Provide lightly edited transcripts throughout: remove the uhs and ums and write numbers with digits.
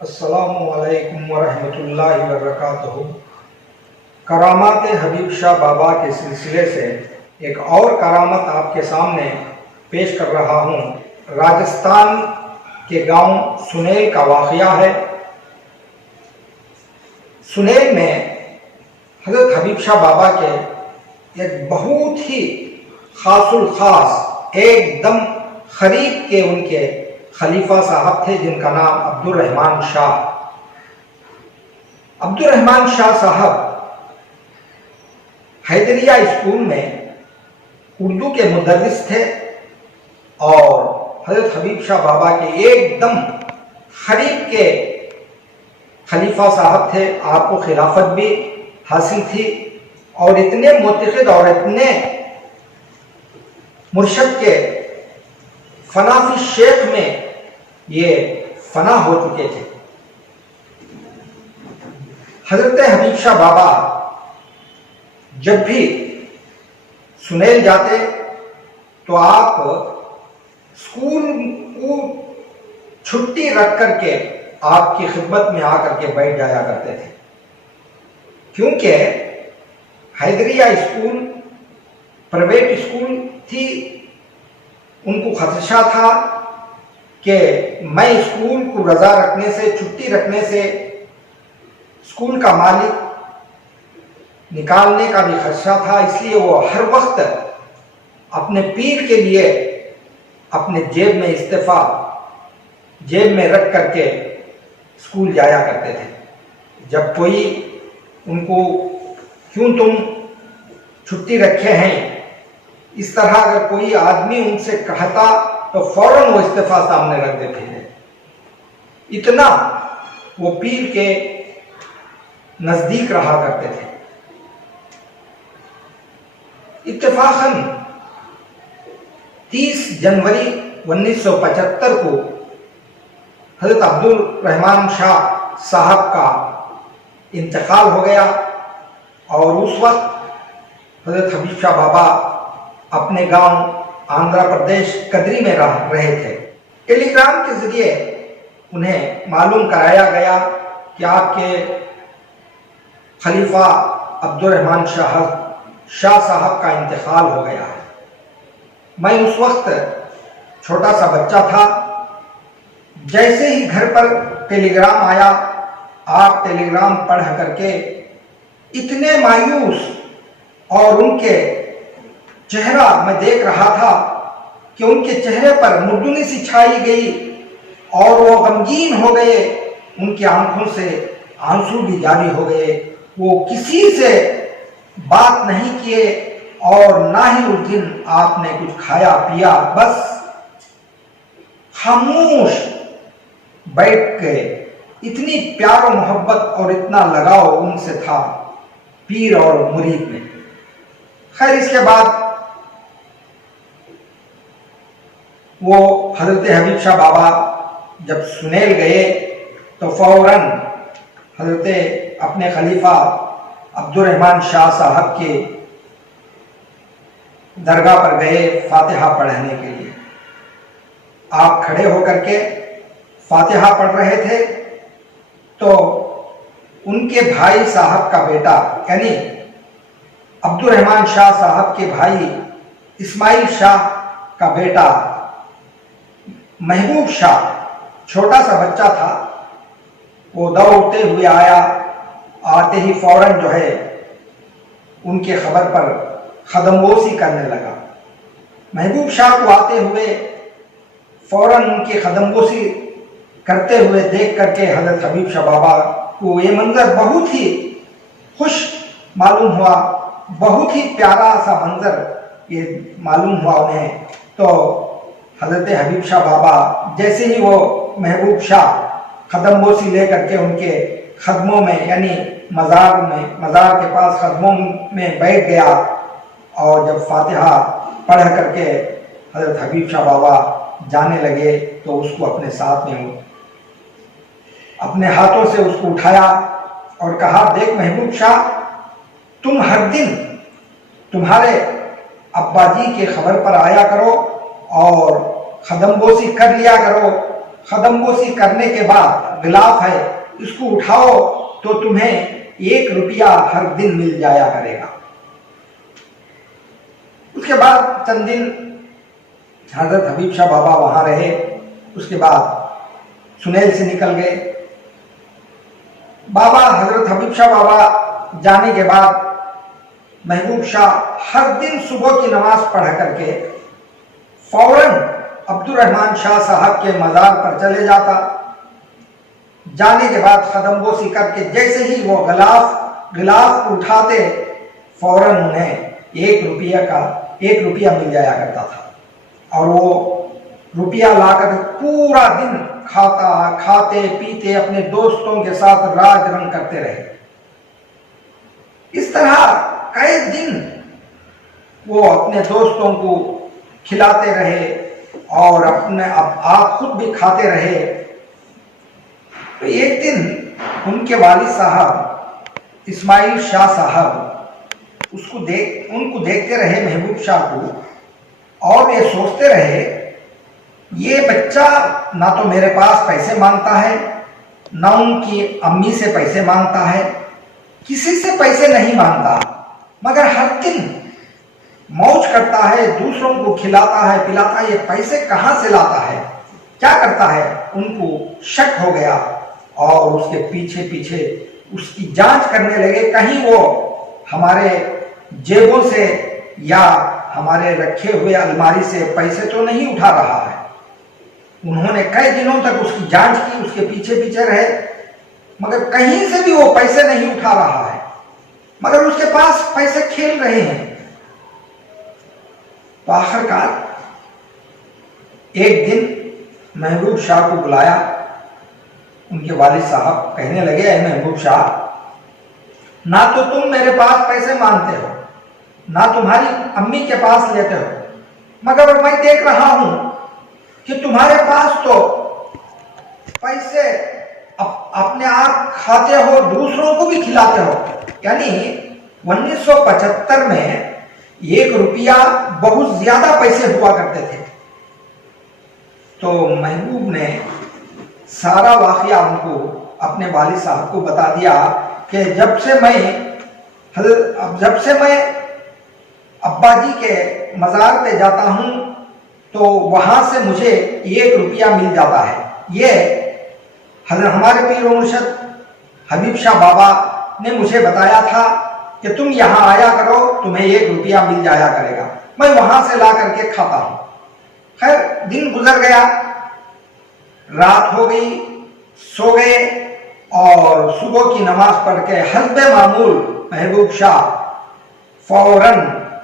السلام علیکم ورحمۃ اللہ وبرکاتہ۔ کرامات حبیب شاہ بابا کے سلسلے سے ایک اور کرامت آپ کے سامنے پیش کر رہا ہوں۔ راجستھان کے گاؤں سنیل کا واقعہ ہے۔ سنیل میں حضرت حبیب شاہ بابا کے ایک بہت ہی خاص الخاص ایک دم قریب کے ان کے خلیفہ صاحب تھے، جن کا نام عبد الرحمن شاہ۔ عبد الرحمن شاہ صاحب حیدریہ اسکول میں اردو کے مدرس تھے اور حضرت حبیب شاہ بابا کے ایک دم قریب کے خلیفہ صاحب تھے۔ آپ کو خلافت بھی حاصل تھی اور اتنے معتقد اور اتنے مرشد کے فنا فی شیخ میں یہ فنا ہو چکے تھے۔ حضرت حبیب شاہ بابا جب بھی سنیل جاتے تو آپ اسکول کو چھٹی رکھ کر کے آپ کی خدمت میں آ کر کے بیٹھ جایا کرتے تھے، کیونکہ حیدریہ اسکول پرائیویٹ اسکول تھی۔ ان کو خدشہ تھا کہ میں اسکول کو رضا رکھنے سے، چھٹی رکھنے سے اسکول کا مالک نکالنے کا بھی خدشہ تھا، اس لیے وہ ہر وقت اپنے پیر کے لیے اپنے جیب میں استعفیٰ جیب میں رکھ کر کے اسکول جایا کرتے تھے۔ جب کوئی ان کو کیوں تم چھٹی رکھے ہیں اس طرح اگر کوئی آدمی ان سے کہتا تو فوراً وہ استعفیٰ سامنے رکھ دیتے تھے۔ اتنا وہ پیر کے نزدیک رہا کرتے تھے۔ اتفاقاً 30 جنوری 1975 کو حضرت عبد الرحمن شاہ صاحب کا انتقال ہو گیا اور اس وقت حضرت حبیب شاہ بابا اپنے گاؤں آندھرا پردیش کدری میں رہے تھے۔ ٹیلی گرام کے ذریعے انہیں معلوم کرایا گیا کہ آپ کے خلیفہ عبد الرحمن شاہ صاحب کا انتقال ہو گیا ہے۔ میں اس وقت چھوٹا سا بچہ تھا۔ جیسے ہی گھر پر ٹیلی گرام آیا، آپ ٹیلی گرام پڑھ کر کے اتنے مایوس اور ان کے چہرہ میں دیکھ رہا تھا کہ ان کے چہرے پر مردنی سی چھائی گئی اور وہ غمگین ہو گئے، ان کی آنکھوں سے آنسو بھی جاری ہو گئے۔ وہ کسی سے بات نہیں کیے اور نہ ہی اس دن آپ نے کچھ کھایا پیا، بس خاموش بیٹھ کے اتنی پیار و محبت اور اتنا لگاؤ ان سے تھا پیر اور مرید میں۔ خیر، اس کے بعد وہ حضرت حبیب شاہ بابا جب سنیل گئے تو فوراً حضرت اپنے خلیفہ عبد الرحمن شاہ صاحب کے درگاہ پر گئے فاتحہ پڑھنے کے لیے۔ آپ کھڑے ہو کر کے فاتحہ پڑھ رہے تھے تو ان کے بھائی صاحب کا بیٹا یعنی عبد الرحمن شاہ صاحب کے بھائی اسماعیل شاہ کا بیٹا محبوب شاہ، چھوٹا سا بچہ تھا، وہ دوڑتے ہوئے آیا۔ آتے ہی فوراً جو ہے ان کے خبر پر قدم بوسی کرنے لگا۔ محبوب شاہ کو آتے ہوئے فوراً ان کی قدم بوسی کرتے ہوئے دیکھ کر کے حضرت حبیب شاہ بابا کو یہ منظر بہت ہی خوش معلوم ہوا، بہت ہی پیارا سا منظر یہ معلوم ہوا انہیں۔ تو حضرت حبیب شاہ بابا جیسے ہی وہ محبوب شاہ قدم بوسی لے کر کے ان کے قدموں میں یعنی مزار کے پاس قدموں میں بیٹھ گیا اور جب فاتحہ پڑھ کر کے حضرت حبیب شاہ بابا جانے لگے تو اس کو اپنے ساتھ میں اپنے ہاتھوں سے اس کو اٹھایا اور کہا، دیکھ محبوب شاہ، تم ہر دن تمہارے ابا جی کے خبر پر آیا کرو اور قدم بوسی کر لیا کرو، खदमबोसी करने के बाद गिलाफ है, इसको उठाओ तो तुम्हें 1 रुपया हर दिन मिल जाया करेगा। उसके बाद चंद दिन हजरत हबीब शाह बाबा वहां रहे। उसके बाद सुनेल से निकल गए। बाबा हजरत हबीब शाह बाबा जाने के बाद महबूब शाह हर दिन सुबह की नमाज पढ़ करके फौरन अब्दुल रहमान शाह साहब के मज़ार पर चले जाता। जाने के बाद खदमबोसी करके जैसे ही वो गिलाफ उठाते, फौरन उन्हें 1 रुपया मिल जाया करता था। और वो रुपया लाकर पूरा दिन खाते पीते अपने दोस्तों के साथ राज रंग करते रहे। इस तरह कई दिन वो अपने दोस्तों को खिलाते रहे और आप खुद भी खाते रहे। तो एक दिन उनके वालिद साहब इस्माइल शाह साहब उनको देखते रहे, महबूब शाह को, और ये सोचते रहे ये बच्चा ना तो मेरे पास पैसे मांगता है, ना उनकी अम्मी से पैसे मांगता है, किसी से पैसे नहीं मांगता, मगर हर दिन मौज करता है, दूसरों को खिलाता है पिलाता है। ये पैसे कहाँ से लाता है, क्या करता है? उनको शक हो गया और उसके पीछे पीछे उसकी जांच करने लगे, कहीं वो हमारे जेबों से या हमारे रखे हुए अलमारी से पैसे तो नहीं उठा रहा है। उन्होंने कई दिनों तक उसकी जांच की, उसके पीछे पीछे रहे, मगर कहीं से भी वो पैसे नहीं उठा रहा है, मगर उसके पास पैसे खेल रहे हैं। तो आखिरकार एक दिन महबूब शाह को बुलाया। उनके वालिद साहब कहने लगे, ऐ महबूब शाह, ना तो तुम मेरे पास पैसे मांगते हो, ना तुम्हारी अम्मी के पास लेते हो, मगर मैं देख रहा हूं कि तुम्हारे पास तो पैसे अपने आप खाते हो, दूसरों को भी खिलाते हो। यानी 1975 में 1 रुपया बहुत ज्यादा पैसे हुआ करते थे। तो महबूब ने सारा वाकया उनको, अपने वालिद साहब को बता दिया कि जब से मैं अब्बा जी के मज़ार पे जाता हूं तो वहां से मुझे 1 रुपया मिल जाता है। ये हजरत हमारे पीर व मुर्शिद हबीब शाह बाबा ने मुझे बताया था कि तुम यहाँ आया करो, तुम्हें 1 रुपया मिल जाया करेगा। मैं वहां से ला करके खाता हूं। खैर दिन गुजर गया, रात हो गई, सो गए और सुबह की नमाज पढ़ के हस्बे मामूल महबूब शाह फौरन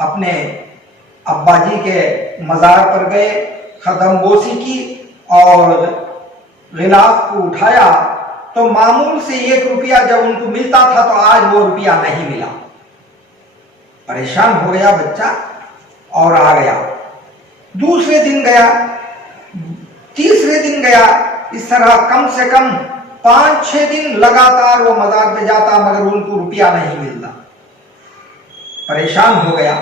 अपने अब्बा जी के मज़ार पर गए, खदमबोसी की और गिलाफ को उठाया। तो मामूल से 1 रुपया जब उनको मिलता था तो आज वो रुपया नहीं मिला। परेशान हो गया बच्चा और आ गया। दूसरे दिन गया, तीसरे दिन गया, इस तरह कम से कम 5-6 दिन लगातार वो मज़ार पे जाता, मगर उनको रुपया नहीं मिलता। परेशान हो गया।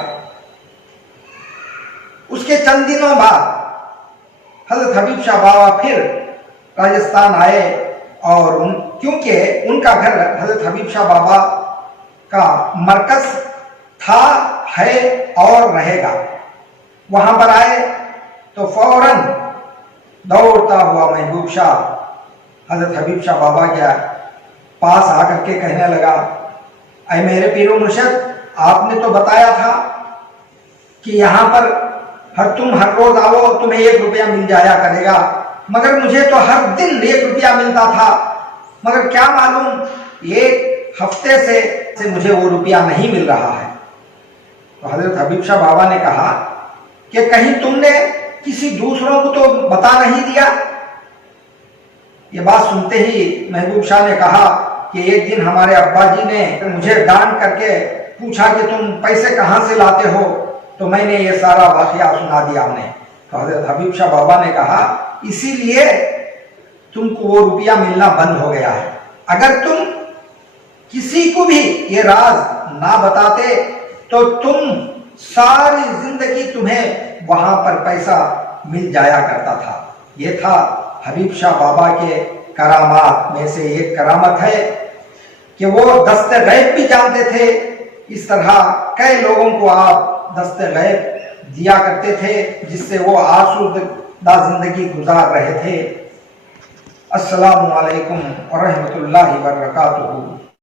उसके चंद दिनों बाद हजरत हबीब शाह बाबा फिर राजस्थान आए और क्योंकि उनका घर हजरत हबीब शाह बाबा का मरकज था, है और रहेगा, वहां पर आए तो फौरन दौड़ता हुआ महबूब शाह हजरत हबीब शाह बाबा के पास आकर के कहने लगा, ऐ मेरे पीर व मुर्शिद, आपने तो बताया था कि यहाँ पर तुम हर रोज आओ, तुम्हें 1 रुपया मिल जाया करेगा, मगर मुझे तो हर दिन 1 रुपया मिलता था, मगर क्या मालूम 1 हफ्ते से मुझे वो रुपया नहीं मिल रहा है। तो हजरत हबीब शाह बाबा ने कहा कि कहीं तुमने किसी दूसरों को तो बता नहीं दिया? ये बात सुनते ही महबूब शाह ने कहा कि एक दिन हमारे अब्बा जी ने मुझे डांट करके पूछा कि तुम पैसे कहाँ से लाते हो, तो मैंने ये सारा वाकया सुना दिया उन्हें। तो हजरत हबीब शाह बाबा ने कहा, इसीलिए तुमको वो रुपया मिलना बंद हो गया है। अगर तुम किसी को भी ये राज ना बताते तो तुम सारी जिंदगी तुम्हें वहां पर पैसा मिल जाया करता था। ये था حبیب شاہ بابا کے کرامات میں سے ایک کرامت ہے کہ وہ دست غیب بھی جانتے تھے. اس طرح کئی لوگوں کو آپ دست غیب دیا کرتے تھے جس سے وہ آسودہ زندگی گزار رہے تھے. السلام علیکم ورحمۃ اللہ وبرکاتہ.